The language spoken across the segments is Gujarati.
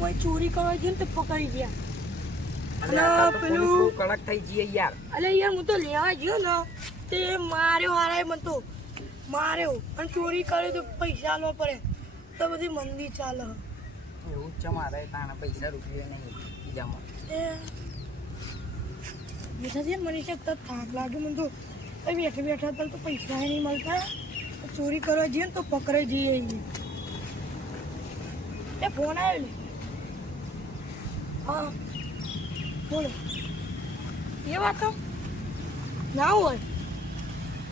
કોઈ ચોરી કરવા ગયો ને તો પકડી ગયા. અને પેલું કડક થઈ ગઈ યાર. અલે યાર હું તો લેવા ગયો ને તે માર્યો હારાય મને તો માર્યો અને ચોરી કરે તો પૈસા આલવા પડે તો બધી મંદી ચાલે. એવું જ છે મારે તાણા પૈસા રૂપિયા નહીં બીજામાં. બેઠા છે મને શકતા થાક લાગે મને તો બેઠા બેઠા તો પૈસા નહીં મળતા. ચોરી કરવા જઈએ ને તો પકડાઈ જઈએ. એ ફોન આવ્યો ને. હા બોલો. એ વાત ના હોય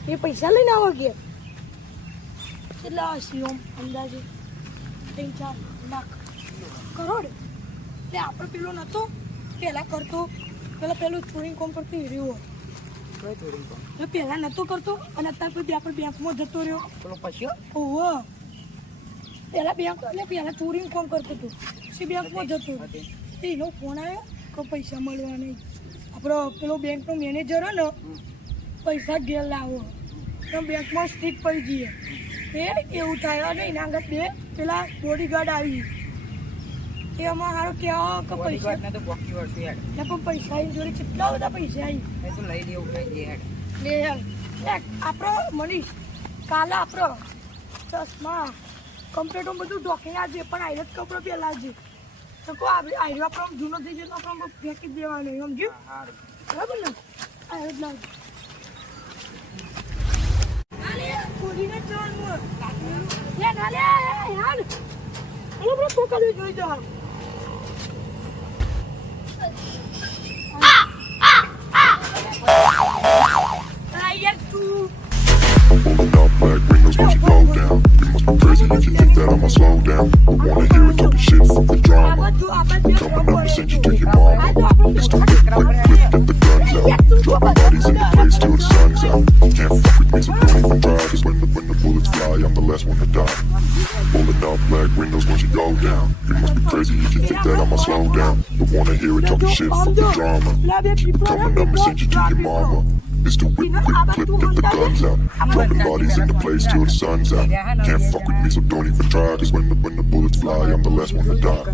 એ પૈસા લઈને આવો કે કેટલા હશે અંદાજે 3-4 લાખ કરોડ. એટલે આપણે પેલો નતો પહેલા કરતો પેલું ચોરી કોમ કરતો રહ્યો પહેલા નતો કરતો અને અત્યારે પછી આપણે બેંકમાં જતો રહ્યો પેલો પછી. ઓહો પહેલા બેંક એટલે પહેલા ચોરી કોમ કરતો હતો પછી બેંકમાં જતો એનો ફોન આવ્યો કે પૈસા મળવા નહીં. આપણો પેલો બેંકનો મેનેજર હોય ને પૈસા ઘેર લાવો તો બેંકમાં સ્ટીક પડી જઈએ એવું થાય. અને એના આગળ બે પેલા બોડીગાર્ડ આવી એમાં સારું કહેવા કે પૈસા તો પણ પૈસા એની જોડે કેટલા બધા પૈસા આવી લઈ લેવું લે આપણો મનીષ કાલે આપણો ચશ્મા કમ્પ્યુટર બધું ડોક્યુમેન્ટ આવજે પણ આઈરત કપડો પહેલા આવજે તો કહો આઈરો આપણો જૂનો થઈ જાય તો આપણે ફેંકી દેવાનો સમજ્યું બરાબર ને આઈરત લાવજો. ખોલીને જવાનું યાર યાર પકડવી જોઈ જાઓ. Pulling up black windows once you go down. You must be crazy if you think that I'ma slow down. I wanna hear it talking shit from the drama. Coming up and send you to your mama. It's the whip, whip, whip, get the guns out. Dropping bodies in the place till the sun's out. Can't fuck with me, so don't even try. Cause when the bullets fly, I'm the last one to die. Pulling up black windows once you go down. You must be crazy if you think that I'ma slow down. I wanna hear it talking shit from the drama. Coming up and send you to your mama. It's the whip, whip, flip, get the guns out. Dropping bodies in the place till the sun's out. Can't fuck with me, so don't even try. Cause when the bullets fly, I'm the last one to die.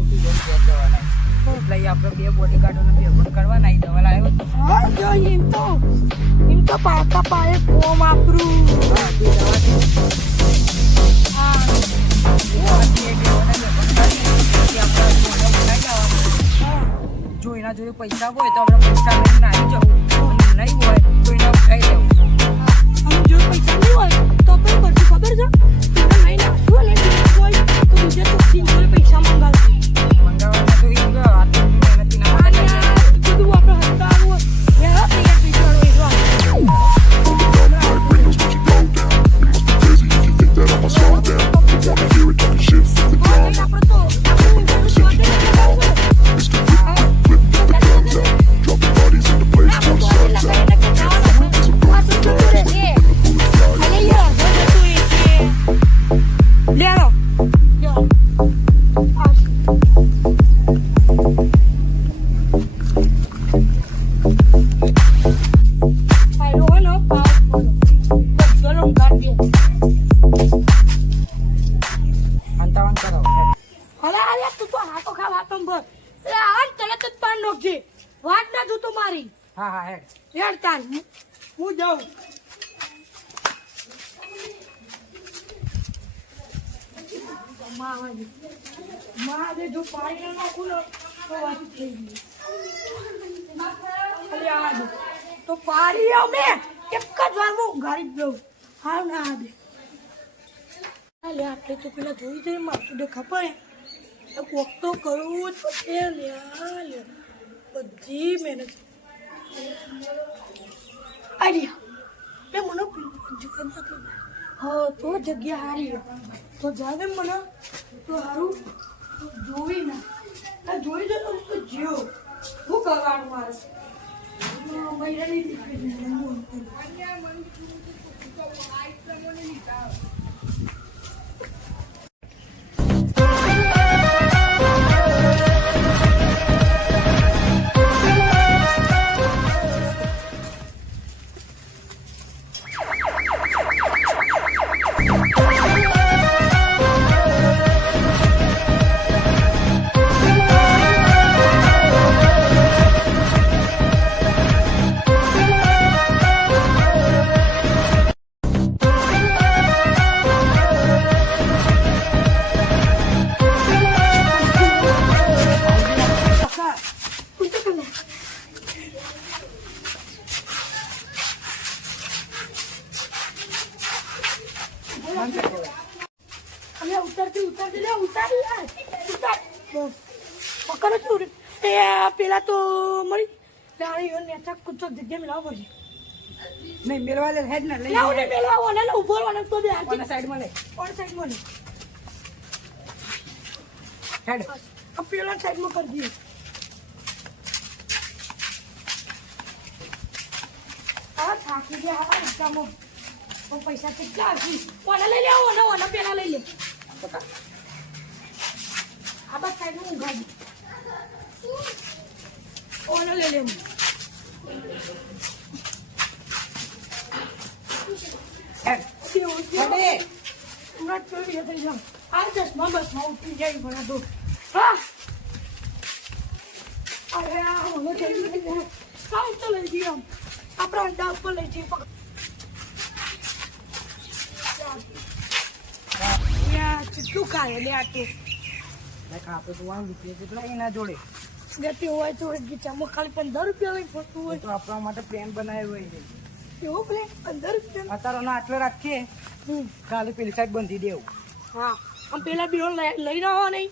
જોઈના જોઈ પૈસા હોય તો આપણે પૈસા લઈને આવી જવું નહીં હોય તો એને ઉઠાઈ દેવું. અને જો પૈસા નહીં હોય તો આપણે પછી ખબર છે લઈને આવશું અને હોય તો બીજા તો સિંગલ પૈસા મંગાવવાના તો એ મહેનતી ના બધું આપણે હસ્તાનું હોય મેળા તૈયાર પૈસા હોય I'ma slow down. I wanna hear it talking shit from the drama. Coming up and send you to your mama. It's the whip, whip, get the guns out. Dropping bodies in the place till the sun's out. Can't fuck with me, so don't even try. Cause when the bullets fly, I'm the last one to die. લેરો વાત ના તું તો મારી. હા હા હેડ તાન હું જાઉં. મારે જો પાણી નાખું ને તો વાત થઈ ગઈ. તો પાણી અમે એક જ વારમાં ઉઘાડી જ દઉં. હા ના દે આપણે તો પેલા જોઈ જઈએ માથું દેખા પડે કોક તો કરવું જ પડે. લે બધી મહેનત આઈડિયા મને હા તો જગ્યા હારી તો જાવે મને તો સારું જોઈ ના જોઈ જો તો જીઓ શું કરવાનું મારે મહિનાની બસ પકડો તું એ પેલા તો મળી તારી યોન નેચા કુછ જગ્યા મિલાવ પડશે નહીં મેળવા લે હેડ ને લઈ લાવ ને પેલા ઓને ઉભો રહેવાનો તો બે ઓન સાઈડમાં લે ઓન સાઈડમાં લે હેડ આ પેલા સાઈડમાં કરી દઈએ આ થાકી ગયા આ રસ્તામાં તો પૈસા કેટલા હશે ઓને લઈ લે ઓને પેલા લઈ લે પકડ આ બસ સાઈડમાં ઊંઘાડી ઓને લઈ લે હેડ અરે પૂરા ચોરી થઈ જાવ આ ચશ્મા બસમાં ઉઠી જાય ભણા તો હા અરે આ મને થઈ ગયું કામ તો લઈ જઈએ આપણા અંડા ઉપર લઈ જઈએ કેટલું ખાય લે આ તો આપણે તો 1 રૂપિયા જેટલા એના જોડે ગતિ હોય તો ગીચામાં ખાલી 15 રૂપિયા લઈ ફરતું હોય તો આપણા માટે પ્લાન બનાવ્યો હોય છે એવો પ્લે 15 રૂપિયા અત્યારે આટલો રાખીએ કાલે પેલી સાઈડ બંધી દેવું હા આમ પેલા બીઓ લઈ રહ્યો નહીં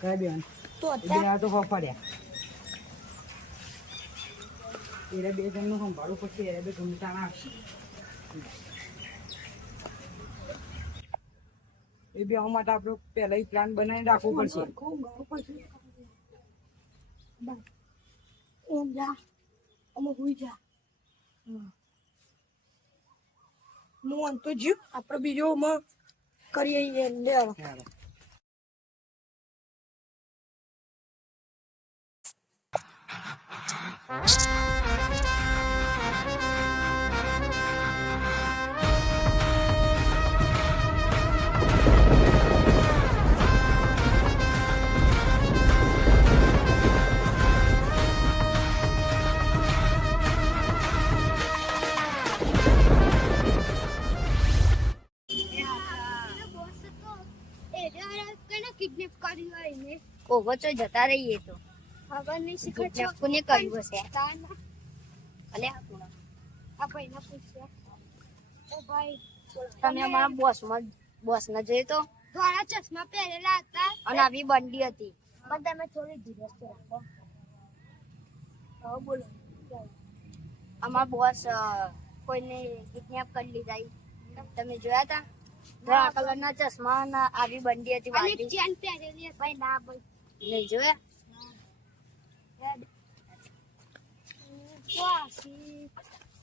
કઈ બેન તો બે અત્યારે આ તો ફફડ્યા એને બે જણનું સંભાળવું પછી એને બે ગમતા ના આવશે એ બે માટે આપણે પહેલા પ્લાન બનાવીને રાખવું પડશે ઓમ જા અમે હુઈ જા હું તો જીવ આપણે બીજો કરીએ લે ઓહો તો જતા રહીએ તો ખબર નહીં શીખર કિડનેપ કોને કર્યું હશે અલે આ ભાઈને પૂછ્યા ઓ ભાઈ તમે અમારા બોસને જોઈ તો ધોળા ચશ્મા પહેરેલા હતા અને આવી બંડી હતી પણ તમે થોડી ધીરજ રાખો હા બોલો અમારા બોસ કોઈને કિડનેપ કરી લીધા તમે જોયા હતા ધોળા કલરના ચશ્મા અને આવી બંડી હતી અને વાળી ચેન પહેરેલી હતી ભાઈ ના ભાઈ નહીં જોયા વાસી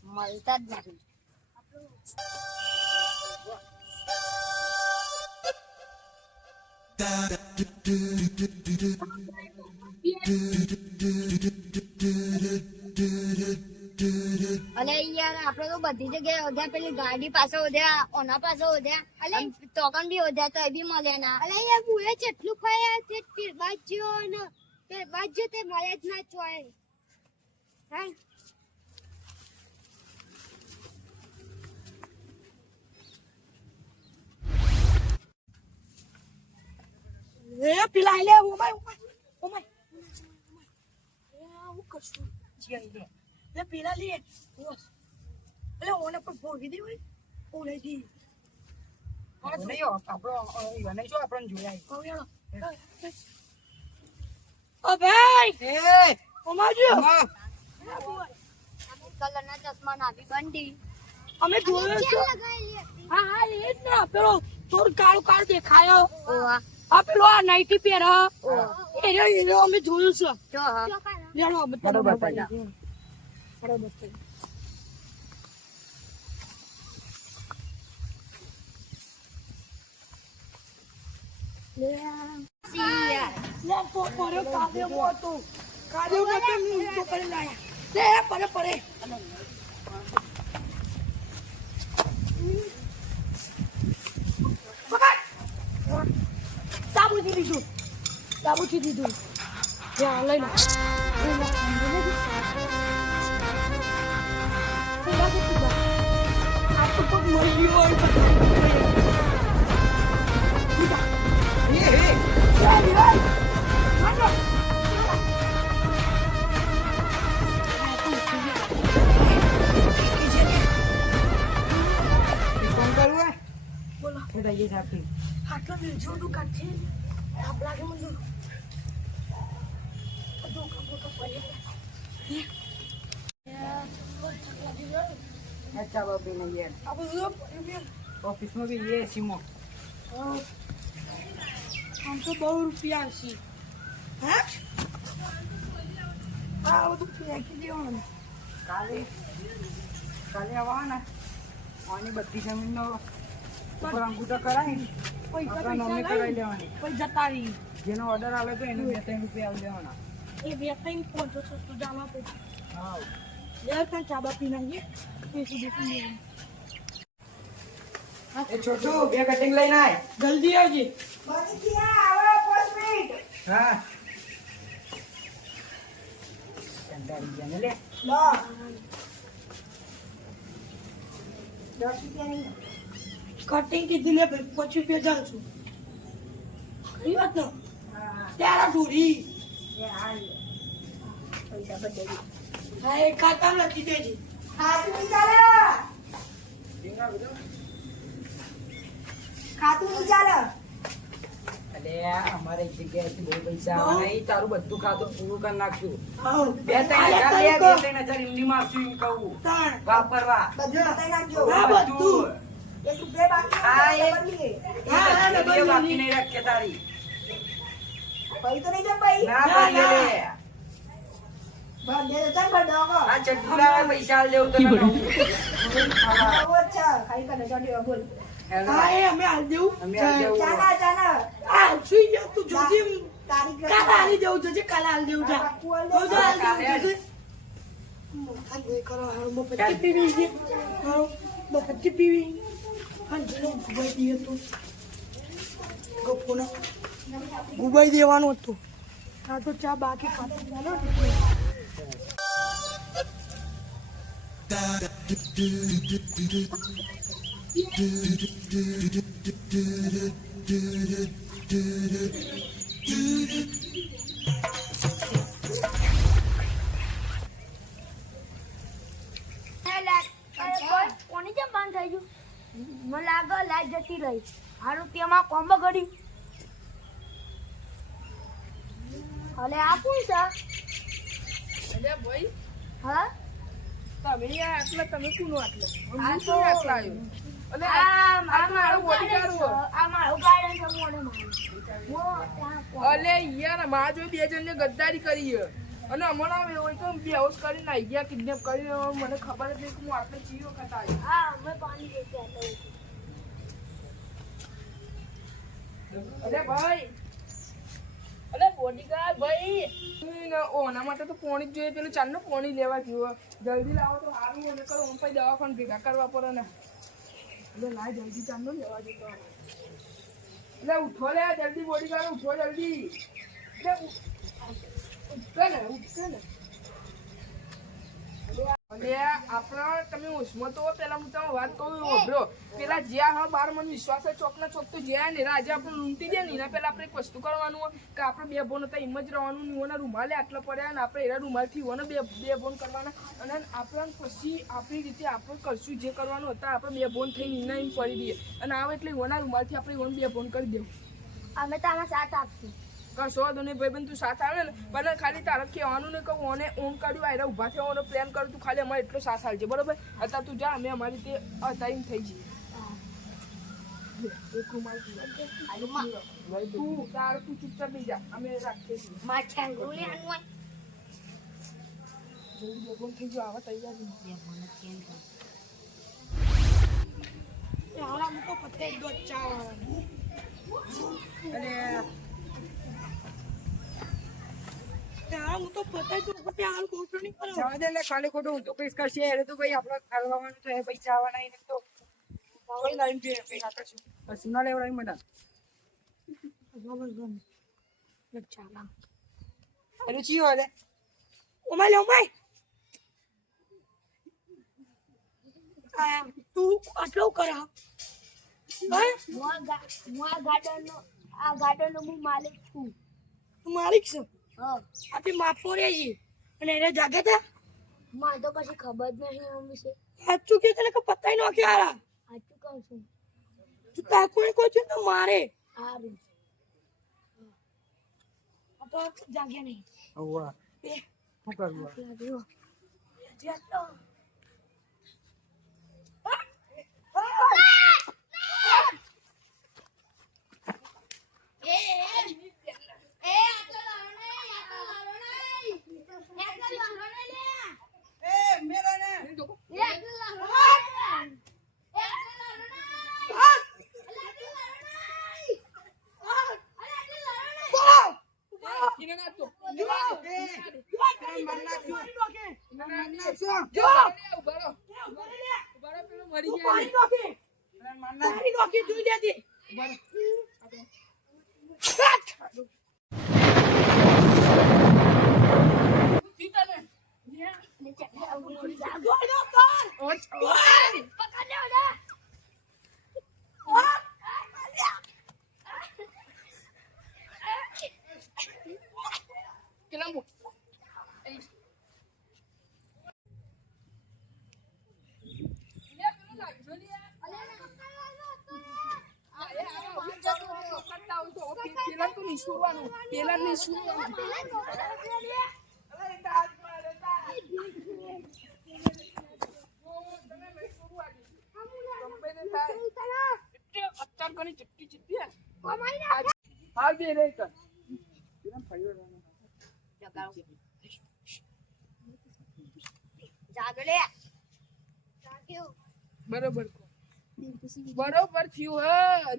મળતા જ નથી અલે યાર આપણે તો બધી જગ્યાએ ઓધ્યા પેલી ગાડી પાસે ઓધ્યા ઓના પાસે ઓધ્યા અલે તોકન બી ઓધ્યા તો એ બી મળ્યા ના અલે યાર મુએ જેટલું ખાયા તે પીરબાજ જો ને પીરબાજ જો તે મળે જ ના ચોય હા એ પેલા લે ઓમાય હું કરશું જીઆઈ લે પેલા લે બસ એટલે ઓને પણ ભોગી દે ભાઈ ઓલે દી નહીં આપણો ઈવાને જો આપણને જોયા ઓ ભાઈ એ ઓમાજો કલરના ચશ્મા ના આવી બંડી અમે જોયો ચેન છો લગાવેલી હતી હા એ જ ને પેલો થોડું કાળું દેખાયો ઓવા આ પેલો આ નાઈટી પહેર એ અમે જોયું છે જો હા ચોકાના લેણો બરોબર સિયા લે પડ્યો કાદેવો હતો કાદેવો નતો હું તો કરી લાયા લે પડે પકડ સાબુથી દીધું જા લઈ લો આ તો પગ મળી ગયો બોલો એ સાથી આટલો બીજો તું કાઢશે આપ લાગે મને અચ્છા બાપી ને યાર આ બધું પડ્યું બેન. ઓફિસમાં બી એ સીમો હા. આમ તો 2 રૂપિયા છે. હા આ બધું ફેંકી દેવાનું. કાલે આવવાના આની બધી જમીનનો ઉપર અંગૂઠો કરાવી પૈસા આપણા નામે કરાવી લઈ લેવાની પછી જતા રહી. જેનો ઓર્ડર આવે તો એને 2-3 રૂપિયા આવી દેવાના એ વેચાઈને 500 જામા પછી હા યાર ત્યાં ચાબા પી નાખીએ એસી દેખી એ છોટું 2 કટિંગ લઈને આય જલ્દી આવજે. હા કંટાળી ગયા ને લે કટિંગ કીધી લે ભાઈ 5 રૂપિયા જાઉં છું. ખરી વાત ને ત્યારે ઢોરી હા એ ખાતા લખી દેજે. અલે અમારે એક જગ્યાએથી બહુ પૈસા આવવાના ઈ તારું બધું ખાતું પૂરું કરી નાખશું આવો. 2-3 હજાર લે 2-3 હજાર એમની મારશું એમ કહું તાણ. વાપરવા હા, બધું. હા એ હા, બધી બધું. બાકી નહીં રાખે તારી ના ના, પડીએ લે આ ચટુલા પૈસા આલ દેવું તને કહું. હા એ અમે હાલ દેવું. અમે આલ દેવું. આ સુઈ જા તું જોજે. કાલે હાલી દેવું જોજે કાલે હાલ દેવું જા. જોજે હાલ દેવું જોજે. મોટા નહીં કરો હાલ મફતી પીવી છે. હાલ મફતી પીવી. હાલ જેનો ગુબાઈ દઈએ તો ગપોના ગુબાઈ દેવાનું હતું. આ તો ચા બાકી ખાતી ચાલો. કોની જેમ બંધ થઈ ગયું મને લાગે લાઈટ જતી રહી હારું તેમાં કોમ્બો કર્યું અલે આ કોણ છે અરે ભાઈ હા તમે યાર આટલા તમે કોનો આટલા આ હું તો શું આટલા આવ્યો અને આ મારું બોડીગાર્ડ ગાર્ડન છે આ મારું ગાર્ડન છે મોડે મારું અલે યાર મારા જોઈ 2 જણને ગદ્દારી કરી છે અને હમણાં હોય તો બેહોશ કરીને આવી ગયા કિડનેપ કરીને મને ખબર જ નહીં કે હું આટલે ચી વખત આવ્યો હા અમે પાણી લેતે હતા અરે ભાઈ અરે બોડીગાર્ડ ભાઈ ઓના માટે તો પાણી જ જોઈએ પેલું ચાલનું પાણી લેવા જોવે જલ્દી લાવો તો સારું અને કરો હું પછી દવાખાને ભેગા કરવા પડે ને એટલે લાય જલ્દી ચાલનું લેવા જતો એટલે ઉઠો લે જલ્દી બોડીગાર્ડ ઉઠો જલ્દી એટલે ઉઠે ને અલે આપણા તમે હોશમાં તો પેલા હું તમે વાત કહું ઓભરો પેલા જ્યાં હા બાર મને વિશ્વાસ છે ચોકના ચોક તો જ્યાં ને આજે આપણે લૂંટી દે ને એના પેલા આપણે એક વસ્તુ કરવાનું હોય કે આપણે 2 બોન હતા એમ જ રહેવાનું ને ઓના રૂમાલે આટલા પડ્યા ને આપણે એના રૂમાલથી ઓને બે બોન કરવાના અને આપણે પછી આપણી રીતે આપણે કરશું જે કરવાનું હતા આપણે 2 બોન થઈને એના એમ પડી દઈએ અને આવે એટલે ઓના રૂમાલથી આપણે ઓને 2 બોન કરી દેવું અમે તો આમાં સાથ આપશું કશો વાંધો નહીં ભાઈબંધ તું સાથ આવે ને પણ ખાલી તારે કહેવાનું ને કહું ઓને ઓમ કાઢ્યું આયરા ઊભા થવાનો પ્લાન કરું તું ખાલી અમારે એટલો સાથ હાલજે બરોબર અત્યારે તું જા અમે અમારી રીતે ટાઈમ થઈ જઈએ તું તારે તું ચૂપચાપ બી જા અમે રાખીએ છીએ માછા ગોલે આનું જલ્દી બેગોન થઈ જાઓ આવા તૈયાર હાલ આમ તો પતે દો ચા અરે ત્યાં હું તો પતાય તો પછી હાલ ખોટું નહીં કરે. જવા દે લે ખાલી ખોટું હું તો કઈશ કરશે એટલે તો ભાઈ આપણે ખાવાનું તો એ પૈસા આવવાના એને તો કોઈ લાઈન જોઈએ પૈસા કરશું પછી ના લેવડાવી મને બરાબર ગમે. એક ચા લાવ. અરે ચી હોય લે ઓમાય લે ઓમાય. આ તું આટલું કરે હા? હું આ ગાર્ડનનો હું માલિક છું તું માલિક છે હા આપી માફો રે છે અને એને જાગે તા મને તો કશી ખબર જ નહીં એમ વિશે સાચું કે તને કે પતાઈ નાખી આરા સાચું કહું છું તું તાકોય કોઈ છે તો મારે સારું આ તો જાગે નહીં ઓવા બે શું કરવું એને નાખજો. ઉભા રહો. પેલો મરી ગયા. મારી નોકી જોઈ લેજે. જીતાને. કેટલા મો- લે, પેલો લાગજો ને યાર. કરતા હોય તો પેલા તો નિસુરવાનું. પેલા નિસુરવાનું. તમે નિસુરવા દે. કંપની થાય. અત્યાર ઘણી ચીપટી ચીપટી હે. હાલ બે રે કર. પેલા ફાઈવર બરોબર બરોબર થયું હે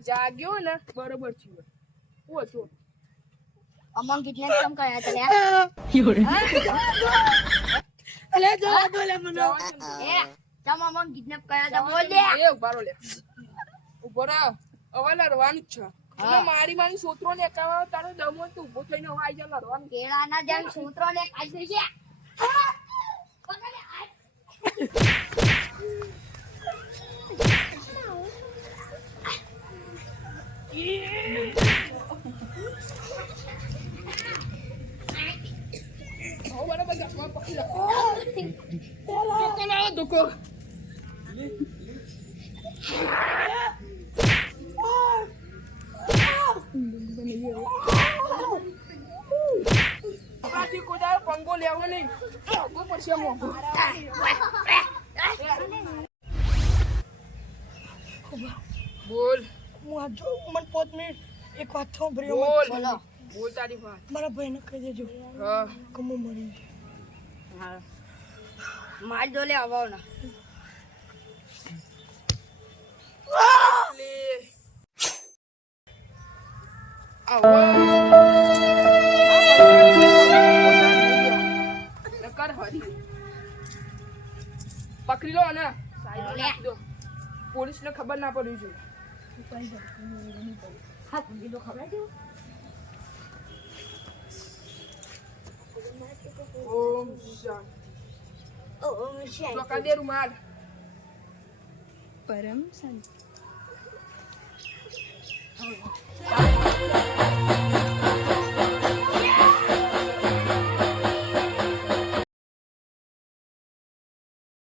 જાગ્યો ને બરોબર થયું હે ઓ તો અમંગ કિડનેપ કેમ કર્યા તને અલે જો લે મને એ તમ અમંગ કિડનેપ કર્યા તા બોલ દે એ ઉભારો લે ઉભારો હવે લડવાનું જ છે અને મારી મારી સોત્રો ને એકાવા તારો દમો તો ઉભો થઈને હવે આઈ જા લડવાનું કેળાના જેમ સૂત્રો ને કાઢી છે હવે બરાબર ગાંઠમાં પકડી લો ધોકો લાવો ધોકો આપણાથી કોઈ દાડો પંગો લેવો નહીં મોંઘો પડશે મોંઘો બોલ હું આ જો મને 5 મિનિટ એક વાત સાંભળ્યો બોલ બોલો બોલ તારી વાત મારા ભાઈને કહી દેજો હા કે હું મરી હા માર દો લે આવો ના લે આવો કર હરી પકડી લો ને સાઈડ નાખી દો પોલીસ ને ખબર ના પડવી જોઈએ હા પૂરી તો ખબર છે ઓમ શાંતિ ચોકા દે રૂમાલ પરમ શાંતિ